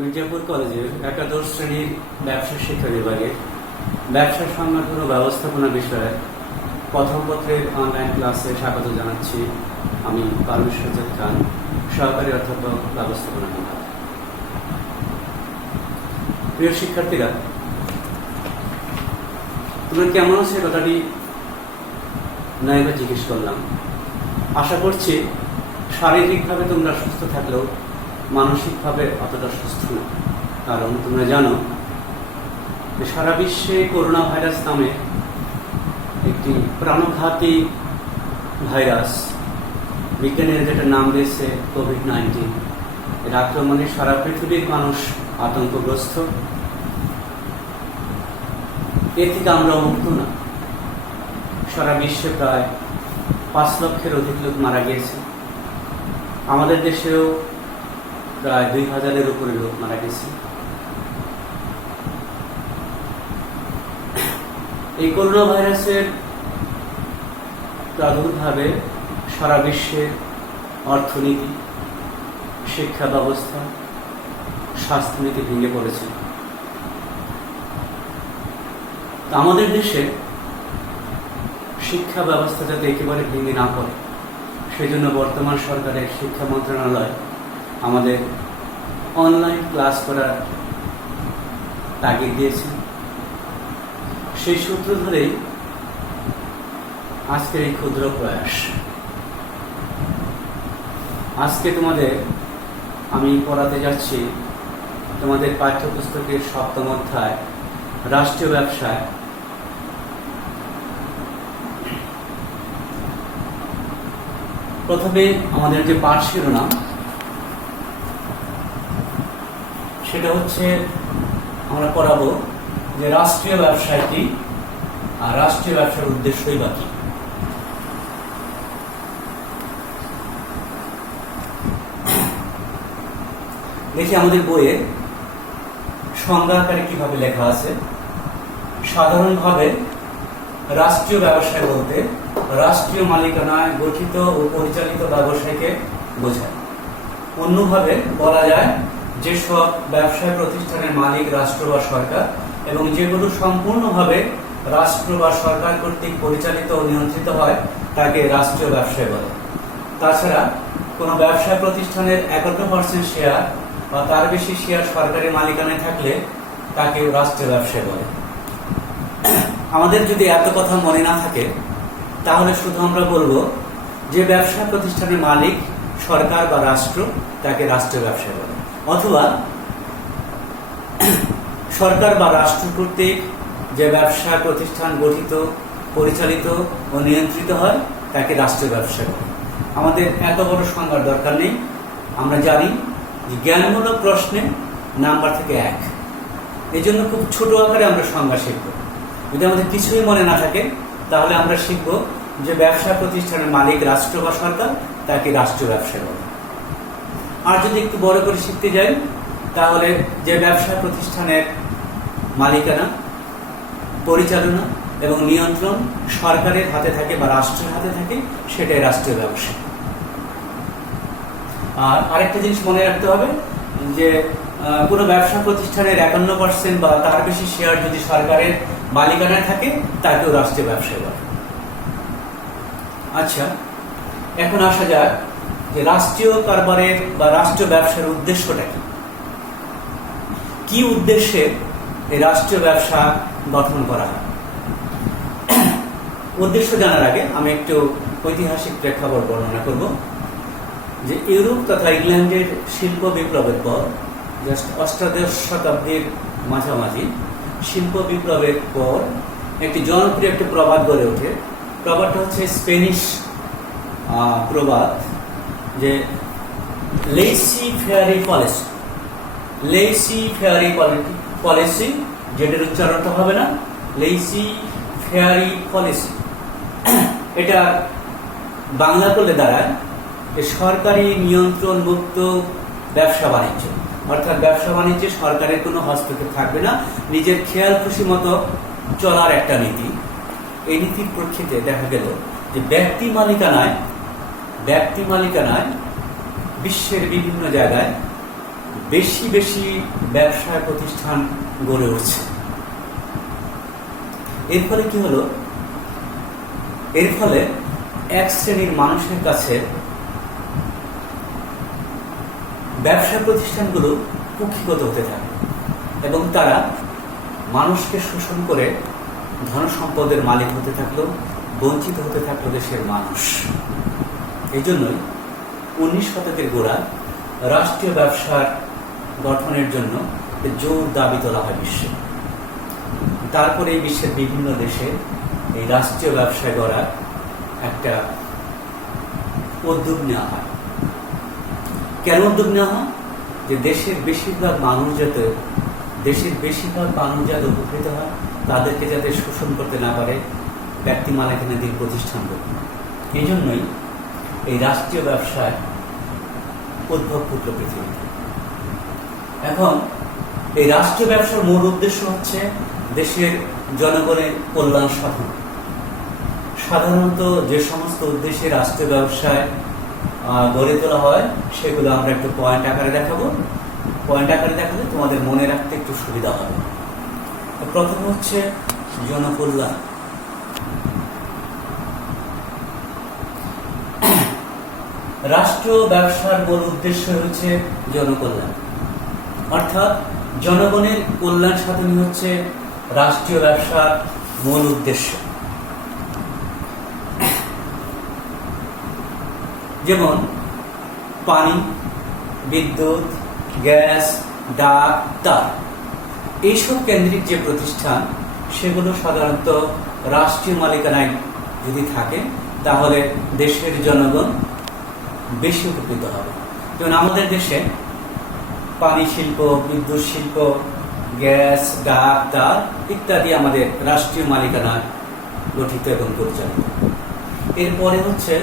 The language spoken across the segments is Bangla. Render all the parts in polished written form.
মির্জাপুর কলেজের একাদশ শ্রেণীর ব্যবসা শিক্ষা বিভাগের ব্যবসা সংগঠন ও ব্যবস্থাপনা বিষয়ে প্রথম পত্রের অনলাইন ক্লাসে স্বাগত জানাচ্ছি। আমি পারভেজ রাজ্জাক খান, সহকারী অধ্যাপক, ব্যবস্থাপনা বিভাগ। প্রিয় শিক্ষার্থীরা, তোমরা কেমন আছো কথাটি নাইবা জিজ্ঞেস করলাম। আশা করছি শারীরিকভাবে তোমরা সুস্থ থাকলেও মানসিকভাবে অতটা সুস্থ না। কারণ তোমরা জানো যে সারা বিশ্বে করোনা ভাইরাস নামে একটি প্রাণঘাতী ভাইরাস, বিজ্ঞানীরা যেটা নাম দিয়েছে কোভিড-19, এর আক্রমণে সারা পৃথিবীর মানুষ আতঙ্কগ্রস্ত। এ থেকে আমরা মুক্ত না। সারা বিশ্বে প্রায় 5 লক্ষের অধিক লোক মারা গিয়েছে। আমাদের দেশেও প্রায় 2000-এর উপরে লোক মারা গেছে। এই করোনা ভাইরাসের প্রাদুর্ভাবে সারা বিশ্বের অর্থনীতি, শিক্ষা ব্যবস্থা, স্বাস্থ্যনীতি ভেঙে পড়েছে। আমাদের দেশে শিক্ষা ব্যবস্থা যাতে একেবারে ভেঙে না পড়ে, সেজন্য বর্তমান সরকারের শিক্ষা মন্ত্রণালয় আমাদের অনলাইন ক্লাস করার তাগিদ দিয়েছে। সেই সূত্র ধরেই আজকের এই ক্ষুদ্র প্রয়াস। আজকে তোমাদের আমি পড়াতে যাচ্ছি তোমাদের পাঠ্যপুস্তকের 7ম অধ্যায় রাষ্ট্রীয় ব্যবসায় প্রথমে আমাদের যে পাঠ শিরোনাম সেটা হচ্ছে, আমরা পড়াবো যে রাষ্ট্রীয় ব্যবসায় কি আর রাষ্ট্রীয় ব্যবসার উদ্দেশ্যই বা কি। দেখি আমাদের বইয়ে সংজ্ঞা আকারে কিভাবে লেখা আছে। সাধারণভাবে রাষ্ট্রীয় ব্যবসায় বলতে রাষ্ট্রীয় মালিকানায় গঠিত ও পরিচালিত ব্যবসায়কে বোঝায়। অন্যভাবে বলা যায় যেসব ব্যবসায় প্রতিষ্ঠানের মালিক রাষ্ট্র বা সরকার এবং যেগুলো সম্পূর্ণভাবে রাষ্ট্র বা সরকার কর্তৃক পরিচালিত ও নিয়ন্ত্রিত হয় তাকে রাষ্ট্রীয় ব্যবসায় বলে। তাছাড়া কোনো ব্যবসায় প্রতিষ্ঠানের 51% শেয়ার বা তার বেশি শেয়ার সরকারি মালিকানায় থাকলে তাকে রাষ্ট্রীয় ব্যবসায় বলে। আমাদের যদি এত কথা মনে না থাকে তাহলে শুধু আমরা বলবো যে ব্যবসা প্রতিষ্ঠানের মালিক সরকার বা রাষ্ট্র তাকে রাষ্ট্রীয় ব্যবসায় বলে, অথবা সরকার বা রাষ্ট্র কর্তৃক যে ব্যবসা প্রতিষ্ঠান গঠিত, পরিচালিত ও নিয়ন্ত্রিত হয় তাকে রাষ্ট্রীয় ব্যবসা বলে। আমাদের এত বড় সংজ্ঞার দরকার নেই। আমরা জানি যে জ্ঞানমূলক প্রশ্নে নাম্বার থেকে 1, এই জন্য খুব ছোট আকারে আমরা সংজ্ঞা শিখব। যদি আমাদের কিছুই মনে না থাকে তাহলে আমরা শিখব যে ব্যবসা প্রতিষ্ঠানের মালিক রাষ্ট্র বা সরকার তাকে রাষ্ট্রীয় ব্যবসা বলে। আর যদি একটু বড় করে শিখতে যাই তাহলে যে ব্যবসা প্রতিষ্ঠানের মালিকানা, পরিচালনা এবং নিয়ন্ত্রণ সরকারের হাতে থাকে বা রাষ্ট্রের হাতে থাকে সেটাই রাষ্ট্রীয় ব্যবসা। আর আরেকটা জিনিস মনে রাখতে হবে যে কোনো ব্যবসা প্রতিষ্ঠানের 51% বা তার বেশি শেয়ার যদি সরকারের মালিকানায় থাকে তাকেও রাষ্ট্রীয় ব্যবসায় বলে। আচ্ছা, এখন আসা যাক যে রাষ্ট্রীয় কারবারের বা রাষ্ট্রীয় ব্যবসার উদ্দেশ্যটা কি। কি উদ্দেশ্যে এই রাষ্ট্রীয় ব্যবসা গঠন করা হয়? উদ্দেশ্য জানার আগে আমি একটু ঐতিহাসিক প্রেক্ষাপট বর্ণনা করব। যে ইউরোপ তথা ইংল্যান্ডের শিল্প বিপ্লবের পর, জাস্ট 18 শতাব্দীর মাঝামাঝি শিল্প বিপ্লবের পর একটি জনপ্রিয় একটি প্রবাদ গড়ে ওঠে। প্রবাদটা হচ্ছে স্পেনিশ প্রবাদ, যে লেইসি ফেয়ারি পলিসি। লেইসি ফেয়ারি পলিসি, যেটার উচ্চারণটা হবে না, লেইসি ফেয়ারি পলিসি। এটা বাংলা করলে দাঁড়ায় যে সরকারি নিয়ন্ত্রণ মুক্ত ব্যবসা বাণিজ্য, অর্থাৎ ব্যবসা বাণিজ্যে সরকারের কোনো হস্তক্ষেপ থাকবে না, নিজের খেয়াল খুশি মতো চলার একটা নীতি। এই নীতির প্রেক্ষিতে দেখা গেল যে ব্যক্তি মালিকানায় বিশ্বের বিভিন্ন জায়গায় বেশি বেশি ব্যবসা প্রতিষ্ঠান গড়ে উঠছে। এর ফলে কি হলো? এর ফলে এক শ্রেণীর মানুষের কাছে ব্যবসা প্রতিষ্ঠানগুলো কুক্ষিগত হতে থাকে এবং তারা মানুষকে শোষণ করে ধনসম্পদের মালিক হতে থাকলো, বঞ্চিত হতে থাকলো দেশের মানুষ। এই জন্যই 19 শতকের গোড়ায় রাষ্ট্রীয় ব্যবসার গঠনের জন্য জোর দাবি তোলা হয় বিশ্বে। তারপরে এই বিশ্বের বিভিন্ন দেশে এই রাষ্ট্রীয় ব্যবসায় গড়ার একটা উদ্যোগ নেওয়া হয়। কেন উদ্যোগ নেওয়া হয়? যে দেশের বেশিরভাগ মানুষ যাতে উপকৃত হয়, তাদেরকে যাতে শোষণ করতে না পারে ব্যক্তি মালিকানাধীন প্রতিষ্ঠানগুলো। এই জন্যই এই রাষ্ট্রীয় ব্যবসায় উদ্ভব ঘটল পৃথিবীতে। এখন এই রাষ্ট্রীয় ব্যবসার মূল উদ্দেশ্য হচ্ছে দেশের জনগণের কল্যাণ সাধন। সাধারণত যে সমস্ত উদ্দেশ্যে রাষ্ট্রীয় ব্যবসায় গড়ে তোলা হয় সেগুলো আমরা একটু পয়েন্ট আকারে দেখাবো। পয়েন্ট আকারে দেখালে তোমাদের মনে রাখতে একটু সুবিধা হবে। প্রথম হচ্ছে জনকল্যাণ। রাষ্ট্র ব্যবসার মূল উদ্দেশ্য হচ্ছে জনকল্যাণ, অর্থাৎ জনগণের কল্যাণ সাধনই হচ্ছে রাষ্ট্রীয় ব্যবসার মূল উদ্দেশ্য। যেমন পানি, বিদ্যুৎ, গ্যাস, ডাক, তার, এইসব কেন্দ্রিক যে প্রতিষ্ঠান সেগুলো সাধারণত রাষ্ট্রীয় মালিকানায় যদি থাকে তাহলে দেশের জনগণ বেশি উপকৃত হবে। যেমন আমাদের দেশে পানি শিল্প, বিদ্যুৎ শিল্প, গ্যাস, ডাক, তার ইত্যাদি আমাদের রাষ্ট্রীয় মালিকানায় গঠিত এবং পরিচালিত। এরপরে হচ্ছে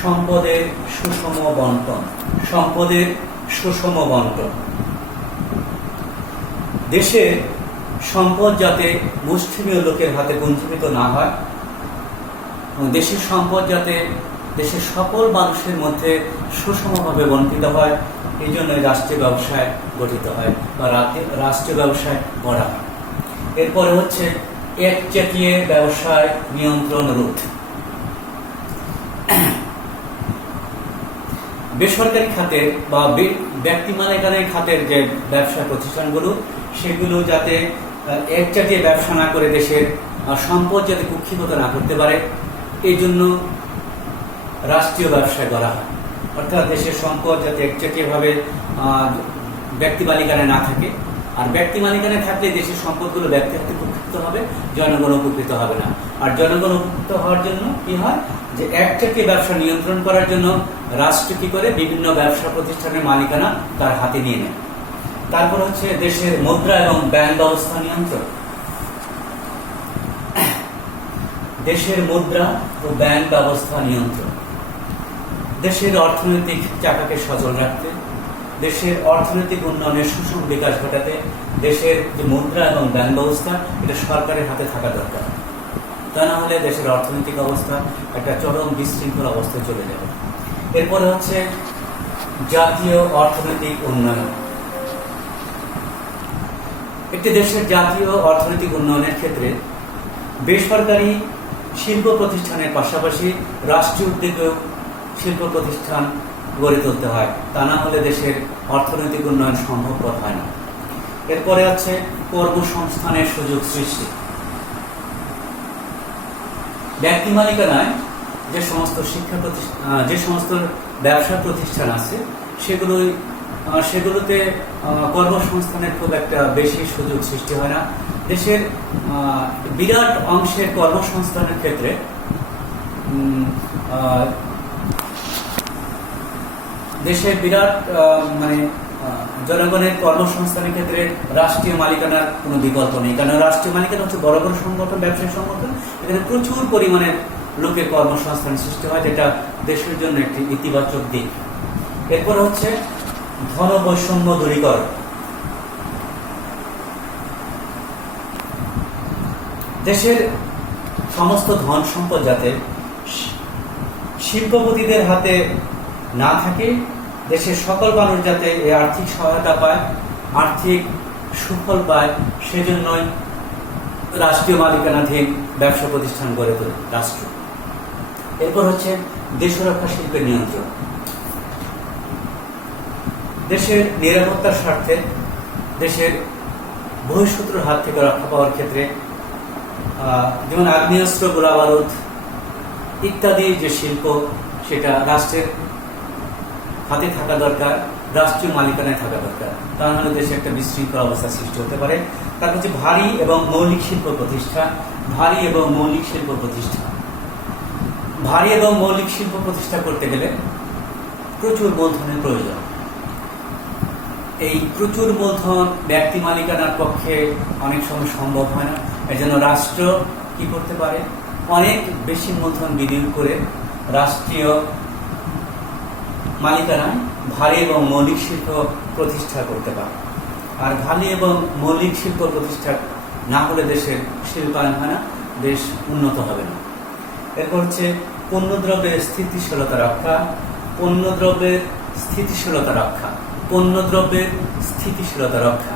সম্পদের সুষম বন্টন। সম্পদের সুষম বন্টন। দেশের সম্পদ যাতে মুষ্টিমেয় লোকের হাতে গুঞ্জীবিত না হয়, দেশের সম্পদ যাতে দেশের সকল মানুষের মধ্যে সুষমভাবে বন্টিত হয়, এই জন্য রাষ্ট্রীয় ব্যবসায় গঠিত হয় বা রাষ্ট্রীয় ব্যবসায় গড়া হয়। এরপরে হচ্ছে একচেটিয়া ব্যবসায় নিয়ন্ত্রণ রোধ। বেসরকারি খাতের বা ব্যক্তি মালিকানার খাতের যে ব্যবসা প্রতিষ্ঠানগুলো সেগুলো যাতে একচেটিয়া ব্যবসা না করে দেশের সম্পদ যাতে কুক্ষিগত না করতে পারে, এই জন্য রাষ্ট্রীয় ব্যবসায় গড়া হয়। অর্থাৎ দেশের সম্পদ যাতে একচেটিয়াভাবে ব্যক্তি মালিকানায় না থাকে, আর ব্যক্তি মালিকানায় থাকলে দেশের সম্পদগুলো ব্যক্তি হাতে উপকৃত হবে, জনগণ উপকৃত হবে না। আর জনগণ উপকৃত হওয়ার জন্য কি হয়, যে একচেটিয়া ব্যবসা নিয়ন্ত্রণ করার জন্য রাষ্ট্র কি করে বিভিন্ন ব্যবসা প্রতিষ্ঠানের মালিকানা তার হাতে নিয়ে নেয়। তারপর হচ্ছে দেশের মুদ্রা এবং ব্যাংক ব্যবস্থা নিয়ন্ত্রণ। দেশের মুদ্রা ও ব্যাংক ব্যবস্থা নিয়ন্ত্রণ। দেশের অর্থনৈতিক চাকাকে সচল রাখতে, দেশের অর্থনৈতিক উন্নয়নের সুষম বিকাশ ঘটাতে দেশের যে মুদ্রা এবং ব্যাংক ব্যবস্থা এটা সরকারের হাতে থাকা দরকার। তা না হলে দেশের অর্থনৈতিক অবস্থা একটা চরম বিশৃঙ্খল অবস্থায় চলে যাবে। এরপরে হচ্ছে জাতীয় অর্থনৈতিক উন্নয়ন। একটি দেশের জাতীয় অর্থনৈতিক উন্নয়নের ক্ষেত্রে বেসরকারি শিল্প প্রতিষ্ঠানের পাশাপাশি রাষ্ট্রীয় উদ্যোগেও শিল্প প্রতিষ্ঠান গড়ে তুলতে হয়, তা না হলে দেশের অর্থনৈতিক উন্নয়ন সম্ভবপর হয় না। এরপরে আছে কর্মসংস্থানের সুযোগ সৃষ্টি। ব্যক্তি মালিকানায় যে সমস্ত যে সমস্ত ব্যবসা প্রতিষ্ঠান আছে সেগুলোতে কর্মসংস্থানের খুব একটা বেশি সুযোগ সৃষ্টি হয় না। দেশের বিরাট অংশের কর্মসংস্থানের ক্ষেত্রে দেশের বিরাট জনগণের কর্মসংস্থানের ক্ষেত্রে রাষ্ট্রীয় মালিকানার কোনো বিকল্প নেই। কারণ রাষ্ট্রীয় মালিকানা হচ্ছে বড় বড় সংগঠন, ব্যবসায়ী সংগঠন, এখানে প্রচুর পরিমাণে লোকের কর্মসংস্থান সৃষ্টি হয়, যেটা দেশের জন্য একটি ইতিবাচক দিক। এরপর হচ্ছে ধন বৈষম্য দূরীকরণ। দেশের সমস্ত ধন সম্পদ যাতে শিল্পপতিদের হাতে না থাকে, দেশের সকল মানুষ যাতে এই আর্থিক সহায়তা পায়, আর্থিক সুফল পায়, সেজন্যই রাষ্ট্রীয় মালিকানাধীন ব্যবসা প্রতিষ্ঠান গড়ে তোলে রাষ্ট্র। এরপর হচ্ছে দেশরক্ষা শিল্পের নিয়ন্ত্রণ। দেশের নিরাপত্তার স্বার্থে দেশের বহিঃশত্রুর হাত থেকে রক্ষা পাওয়ার ক্ষেত্রে যেমন আগ্নেয়াস্ত্র, গোলা বারুদ ইত্যাদি যে শিল্প, সেটা রাষ্ট্রের হাতে থাকা দরকার, রাষ্ট্রীয় মালিকানায় থাকা দরকার। তা নাহলে দেশে একটা বিশৃঙ্খল অবস্থা সৃষ্টি হতে পারে। তারপর হচ্ছে ভারী এবং মৌলিক শিল্প প্রতিষ্ঠা। ভারী এবং মৌলিক শিল্প প্রতিষ্ঠা ভারী এবং মৌলিক শিল্প প্রতিষ্ঠা করতে গেলে প্রচুর মূলধনের প্রয়োজন। এই প্রচুর মূলধন ব্যক্তি মালিকানার পক্ষে অনেক সময় সম্ভব হয় না। এই জন্য রাষ্ট্র কি করতে পারে, অনেক বেশি মূলধন বিনিয়োগ করে রাষ্ট্রীয় মালিকানায় ভারী এবং মৌলিক শিল্প প্রতিষ্ঠা করতে পারে। আর ভারী এবং মৌলিক শিল্প প্রতিষ্ঠা না হলে দেশের শিল্পায়ন হয় না, দেশ উন্নত হবে না। এরপর হচ্ছে পণ্যদ্রব্যের স্থিতিশীলতা রক্ষা। পণ্যদ্রব্যের স্থিতিশীলতা রক্ষা পণ্যদ্রব্যের স্থিতিশীলতা রক্ষা।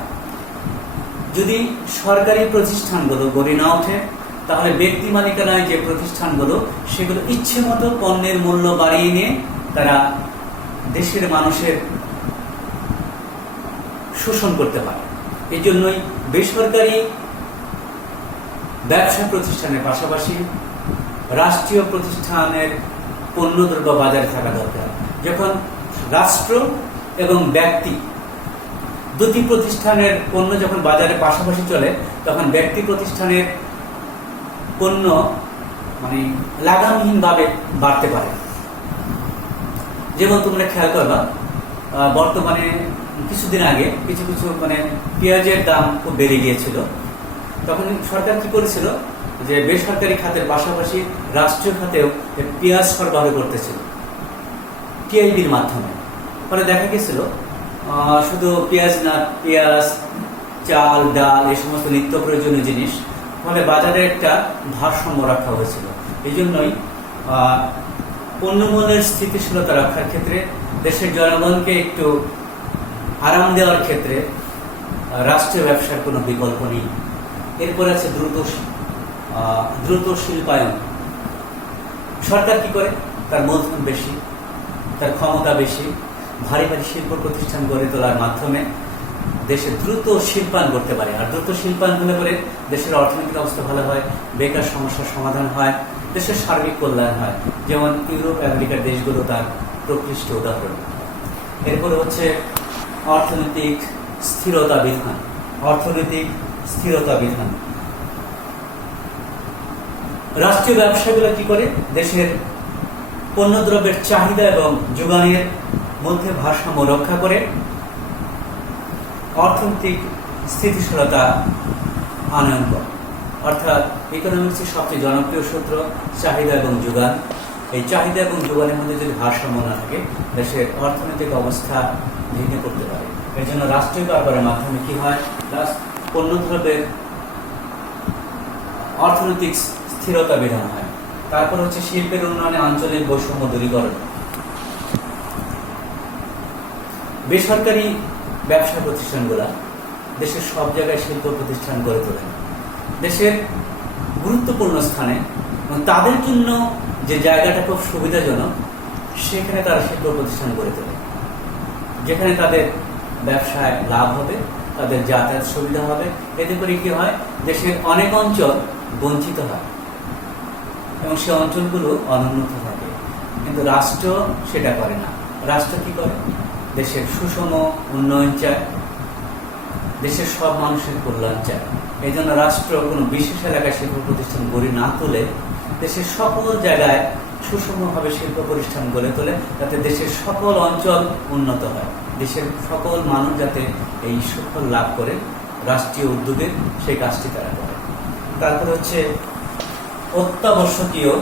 যদি সরকারি প্রতিষ্ঠানগুলো গড়ে না ওঠে, তাহলে ব্যক্তি মালিকানায় যে প্রতিষ্ঠানগুলো, সেগুলো ইচ্ছে মতো পণ্যের মূল্য বাড়িয়ে নিয়ে তারা দেশের মানুষের শোষণ করতে পারে। এই জন্যই বেসরকারি ব্যবসা প্রতিষ্ঠানের পাশাপাশি রাষ্ট্রীয় প্রতিষ্ঠানের পণ্যদ্রব্য বাজারে থাকা দরকার। যখন রাষ্ট্র এবং ব্যক্তি দুটি প্রতিষ্ঠানের পণ্য যখন বাজারে পাশাপাশি চলে, তখন ব্যক্তি প্রতিষ্ঠানের পণ্য লাগামহীনভাবে বাড়তে পারে। যেমন তোমরা খেয়াল করবা, বর্তমানে কিছুদিন আগে কিছু পেঁয়াজের দাম খুব বেড়ে গিয়েছিল। তখন সরকার কি করেছিল, যে বেসরকারি খাতের পাশাপাশি রাষ্ট্রীয় খাতেও পেঁয়াজ সরবরাহ করতেছিল টিআইবির মাধ্যমে। ফলে দেখা গেছিল শুধু পেঁয়াজ না, পেঁয়াজ, চাল, ডাল, এই সমস্ত নিত্য প্রয়োজনীয় জিনিস, ফলে বাজারে একটা ভারসাম্য রাখা হয়েছিল। এই জন্যই পণ্যমূল্যের স্থিতিশীলতা রক্ষার ক্ষেত্রে, দেশের জনগণকে একটু আরাম দেওয়ার ক্ষেত্রে রাষ্ট্রীয় ব্যবসার কোনো বিকল্প নেই। এরপর আছে দ্রুত শিল্পায়ন। সরকার কি করে, তার মূলধন বেশি, তার ক্ষমতা বেশি, ভারী ভারী শিল্প প্রতিষ্ঠান গড়ে তোলার মাধ্যমে দেশে দ্রুত শিল্পায়ন করতে পারে। আর দ্রুত শিল্পায়ন হলে পরে দেশের অর্থনৈতিক অবস্থা ভালো হয়, বেকার সমস্যার সমাধান হয়, দেশের সার্বিক কল্যাণ হয়। যেমন ইউরোপ, আমেরিকার দেশগুলো তার প্রকৃষ্ট উদাহরণ। এরপরে হচ্ছে অর্থনৈতিক স্থিরতা বিধান। অর্থনৈতিক স্থিরতা বিধান। রাষ্ট্রীয় ব্যবসাগুলো কি করে, দেশের পণ্যদ্রব্যের চাহিদা এবং যোগানের মধ্যে ভারসাম্য রক্ষা করে অর্থনৈতিক স্থিতিশীলতা আনয়ন করে। অর্থাৎ ইকোনমিক্সের সবচেয়ে জনপ্রিয় সূত্র চাহিদা এবং যোগান। এই চাহিদা এবং যোগানের মধ্যে যদি ভারসাম্য না থাকে, দেশের অর্থনৈতিক অবস্থা ভেঙে পড়তে পারে। এই জন্য রাষ্ট্রীয় কারবারের মাধ্যমে কি হয়, পণ্যদ্রব্যের অর্থনৈতিক স্থিরতা বিধান হয়। তারপর হচ্ছে শিল্পের উন্নয়নে আঞ্চলিক বৈষম্য দূরীকরণ। বেসরকারি ব্যবসা প্রতিষ্ঠানগুলা দেশের সব জায়গায় শিল্প প্রতিষ্ঠান গড়ে তোলেন। দেশের গুরুত্বপূর্ণ স্থানে তাদের জন্য যে জায়গাটা খুব সুবিধাজনক, সেখানে তারা শিল্প প্রতিষ্ঠান গড়ে তোলে, যেখানে তাদের ব্যবসায় লাভ হবে, তাদের যাতায়াত সুবিধা হবে। এতে করে কি হয়, দেশের অনেক অঞ্চল বঞ্চিত হয় এবং সে অঞ্চলগুলো অনুন্নত থাকে। কিন্তু রাষ্ট্র সেটা করে না। রাষ্ট্র কি করে, দেশের সুষম উন্নয়ন চায়, দেশের সব মানুষের কল্যাণ চায়। এই জন্য রাষ্ট্র কোনো বিশেষ এলাকায় শিল্প প্রতিষ্ঠান গড়ে না তোলে, দেশের সকল জায়গায় সুষমভাবে শিল্প প্রতিষ্ঠান গড়ে তোলে, যাতে দেশের সকল অঞ্চল উন্নত হয়, দেশের সকল মানুষ যাতে এই সুফল লাভ করে। রাষ্ট্রীয় উদ্যোগে সেই কাজটি তারা করে। তারপর হচ্ছে অত্যাবশ্যকীয়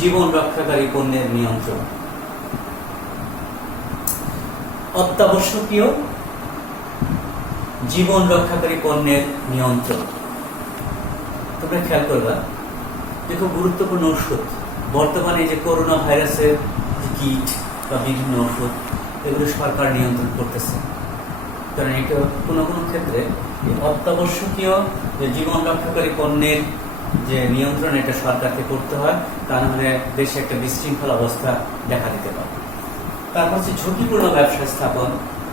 জীবন রক্ষাকারী পণ্যের নিয়ন্ত্রণ। অত্যাবশ্যকীয় জীবন রক্ষাকারী পণ্যের নিয়ন্ত্রণ। তোমরা খেয়াল করবা যে খুব গুরুত্বপূর্ণ ওষুধ, বর্তমানে যে করোনা ভাইরাসের যে কিট বা বিভিন্ন ওষুধ, এগুলো সরকার নিয়ন্ত্রণ করতেছে। কারণ এটা কোনো কোনো ক্ষেত্রে অত্যাবশ্যকীয় যে জীবন রক্ষাকারী পণ্যের যে নিয়ন্ত্রণ এটা সরকারকে করতে হয়, তা নাহলে দেশে একটা বিশৃঙ্খল অবস্থা দেখা দিতে পারে। তারপর হচ্ছে ঝুঁকিপূর্ণ ব্যবসা স্থাপন।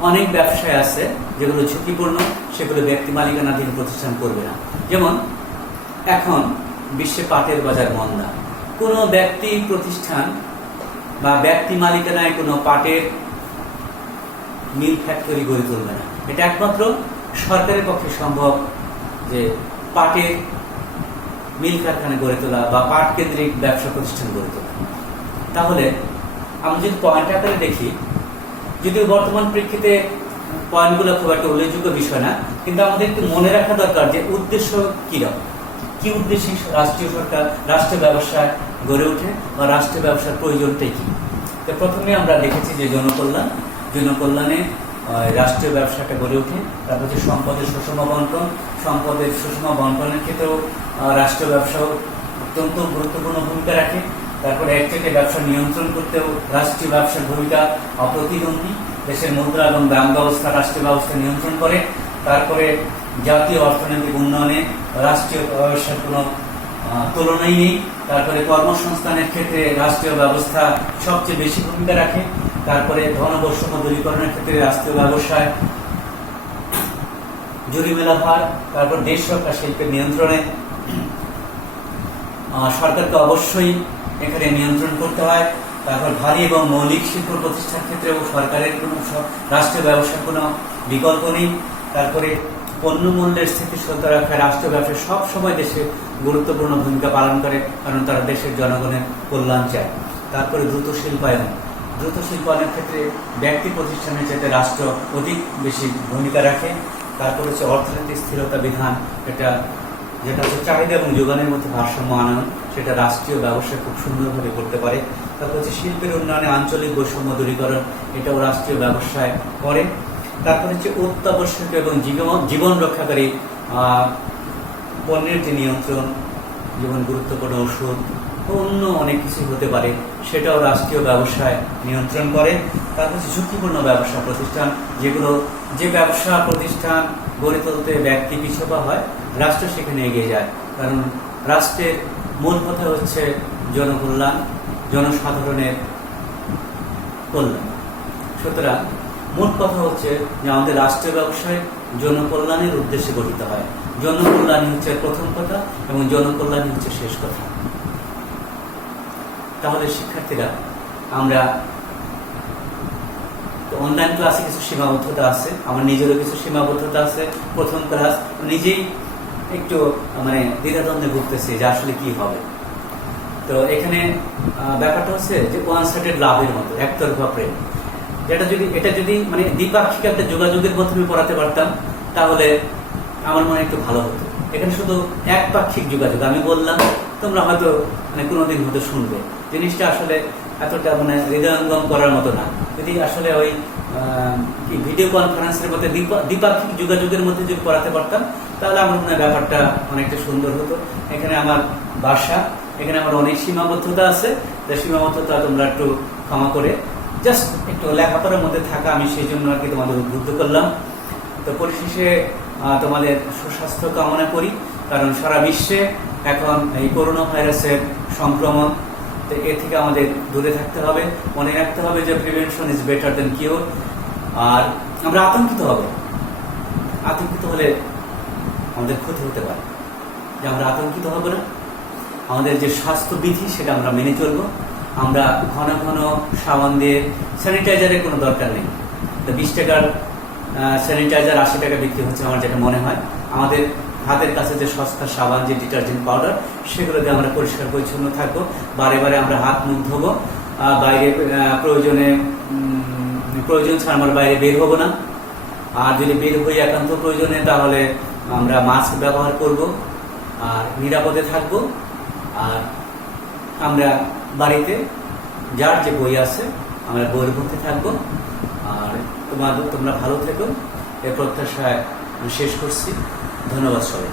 অনেক ব্যবসায় আছে যেগুলো ঝুঁকিপূর্ণ, সেগুলো ব্যক্তি মালিকানাধীন প্রতিষ্ঠান করবে না। যেমন এখন বিশ্বে পাটের বাজার মন্দা, কোনো ব্যক্তি প্রতিষ্ঠান বা ব্যক্তি মালিকানায় কোনো পাটের মিল ফ্যাক্টরি গড়ে তুলবে না। এটা একমাত্র সরকারের পক্ষে সম্ভব যে পাটের মিল কারখানা গড়ে তোলা বা পাট কেন্দ্রিক ব্যবসা প্রতিষ্ঠান গড়ে তোলা। তাহলে আমি যদি পয়েন্ট আকারে দেখি, যদিও বর্তমান প্রেক্ষিতে পয়েন্টগুলো খুব একটা উল্লেখযোগ্য বিষয় না, কিন্তু আমাদের একটু মনে রাখা দরকার যে উদ্দেশ্য কিরকম, কি উদ্দেশ্যে রাষ্ট্রীয় সরকার রাষ্ট্রীয় ব্যবসায় গড়ে ওঠে বা রাষ্ট্রীয় ব্যবসার প্রয়োজনটাই কি। তো প্রথমে আমরা দেখেছি যে জনকল্যাণে রাষ্ট্রীয় ব্যবসাটা গড়ে ওঠে। তারপর হচ্ছে সম্পদের সুষম বন্টন, সম্পদের সুষম বন্টনের ক্ষেত্রেও রাষ্ট্রীয় ব্যবসা অত্যন্ত গুরুত্বপূর্ণ ভূমিকা রাখে। তারপরে একচেটে ব্যবসা নিয়ন্ত্রণ করতেও রাষ্ট্রীয় ব্যবসার ভূমিকা অপ্রতিদ্বন্দ্বী। দেশের মুদ্রা এবং দাম ব্যবস্থা রাষ্ট্রীয় ব্যবস্থা নিয়ন্ত্রণ করে। তারপরে জাতীয় অর্থনৈতিক উন্নয়নে রাষ্ট্রীয় ব্যবসার কোনো তুলনাই নেই। তারপরে কর্মসংস্থানের ক্ষেত্রে রাষ্ট্রীয় ব্যবস্থা সবচেয়ে বেশি ভূমিকা রাখে। তারপরে ধনবৈষম্য দূরীকরণের ক্ষেত্রে রাষ্ট্রীয় ব্যবসায় জরিমানা ভার। তারপর দেশ রক্ষা শিল্পের নিয়ন্ত্রণে সরকারকে অবশ্যই এখানে নিয়ন্ত্রণ করতে হয়। তারপর ভারী এবং মৌলিক শিল্প প্রতিষ্ঠার ক্ষেত্রেও সরকারের কোনো রাষ্ট্রীয় ব্যবসার কোনো বিকল্প নেই। তারপরে পণ্য মূল্যের স্থিতিশীলতা রাখায় রাষ্ট্রীয় ব্যবসা সবসময় দেশে গুরুত্বপূর্ণ ভূমিকা পালন করে, কারণ তারা দেশের জনগণের কল্যাণ চায়। তারপরে দ্রুত শিল্পায়নের ক্ষেত্রে ব্যক্তি প্রতিষ্ঠানের চাইতে রাষ্ট্র অধিক বেশি ভূমিকা রাখে। তারপরে হচ্ছে অর্থনৈতিক স্থিরতা বিধান, যেটা হচ্ছে চাহিদা এবং যোগানের মধ্যে ভারসাম্য আনয়ন, সেটা রাষ্ট্রীয় ব্যবসা খুব সুন্দরভাবে করতে পারে। তারপর হচ্ছে শিল্পের উন্নয়নে আঞ্চলিক বৈষম্য দূরীকরণ, এটাও রাষ্ট্রীয় ব্যবসায় করে। তারপর হচ্ছে অত্যাবশ্যকীয় এবং জীবন রক্ষাকারী পণ্যের যে নিয়ন্ত্রণ, যেমন গুরুত্বপূর্ণ ওষুধ অন্য অনেক কিছু হতে পারে, সেটাও রাষ্ট্রীয় ব্যবসায় নিয়ন্ত্রণ করে। তারপর হচ্ছে ঝুঁকিপূর্ণ ব্যবসা প্রতিষ্ঠান, যে ব্যবসা প্রতিষ্ঠান গড়ে তুলতে ব্যক্তি পিছপা হয়, রাষ্ট্র সেখানে এগিয়ে যায়। কারণ রাষ্ট্রের মূল কথা হচ্ছে জনকল্যাণ, জনসাধারণের কল্যাণ। সুতরাং মূল কথা হচ্ছে যে আমাদের রাষ্ট্রীয় ব্যবসায় জনকল্যাণের উদ্দেশ্যে গঠিত হয়। জনকল্যাণই হচ্ছে প্রথম কথা এবং জনকল্যাণই হচ্ছে শেষ কথা। তাহলে শিক্ষার্থীরা, আমরা অনলাইন ক্লাসে কিছু সীমাবদ্ধতা আছে, আমার নিজেরও কিছু সীমাবদ্ধতা আছে। প্রথম ক্লাস নিজেই একটু দ্বিধাদ্বন্দ্বে ভুগতেছি যে আসলে কি হবে। তো এখানে ব্যাপারটা হচ্ছে যে ওয়ান সাইডেড লাভের মতো, একতরফা প্রেম। এটা যদি দ্বিপাক্ষিক একটা যোগাযোগের মাধ্যমে পড়াতে পারতাম, তাহলে আমার মনে একটু ভালো হতো। এখানে শুধু একপাক্ষিক যোগাযোগ, আমি বললাম, তোমরা হয়তো কোনোদিন হয়তো শুনবে। জিনিসটা আসলে এতটা হৃদয়ঙ্গম করার মতো না। যদি আসলে ওই ভিডিও কনফারেন্সের মধ্যে দ্বিপাক্ষিক যোগাযোগের মধ্যে যদি পড়াতে পারতাম, তাহলে আমার মনে হয় ব্যাপারটা অনেকটা সুন্দর হতো। এখানে আমার ভাষা, এখানে আমার অনেক সীমাবদ্ধতা আছে। সীমাবদ্ধতা তোমরা একটু ক্ষমা করে জাস্ট একটু লেখাপড়ার মধ্যে থাকা, আমি সেই জন্য আর কি তোমাদের উদ্বুদ্ধ করলাম। তো পরিশেষে তোমাদের সুস্বাস্থ্য কামনা করি, কারণ সারা বিশ্বে এখন এই করোনা ভাইরাসের সংক্রমণ, তো এ থেকে আমাদের দূরে থাকতে হবে। মনে রাখতে হবে যে prevention is better than cure. আর আমরা আতঙ্কিত হলে আমাদের ক্ষতি হতে পারে। যে আমরা আতঙ্কিত হব না, আমাদের যে স্বাস্থ্যবিধি সেটা আমরা মেনে চলবো। আমরা ঘন ঘন সাবান দিয়ে, স্যানিটাইজারের কোনো দরকার নেই। তো 20 টাকার স্যানিটাইজার 80 টাকা বিক্রি হচ্ছে আমার যেটা মনে হয়। আমাদের হাতের কাছে যে সস্তা সাবান, যে ডিটারজেন্ট পাউডার, সেগুলো দিয়ে আমরা পরিষ্কার পরিচ্ছন্ন থাকবো। বারে বারে আমরা হাত মুখ ধোবো। বাইরে প্রয়োজন ছাড়া আমরা বাইরে বের হবো না। আর যদি বের হই একান্ত প্রয়োজনে, তাহলে আমরা মাস্ক ব্যবহার করব আর নিরাপদে থাকবো। আর আমরা বাড়িতে যার যে বই আছে আমরা বইয়ের মধ্যে থাকবো। আর তোমরা ভালো থেকো, এর প্রত্যাশায় শেষ করছি। ধন্যবাদ সবাই।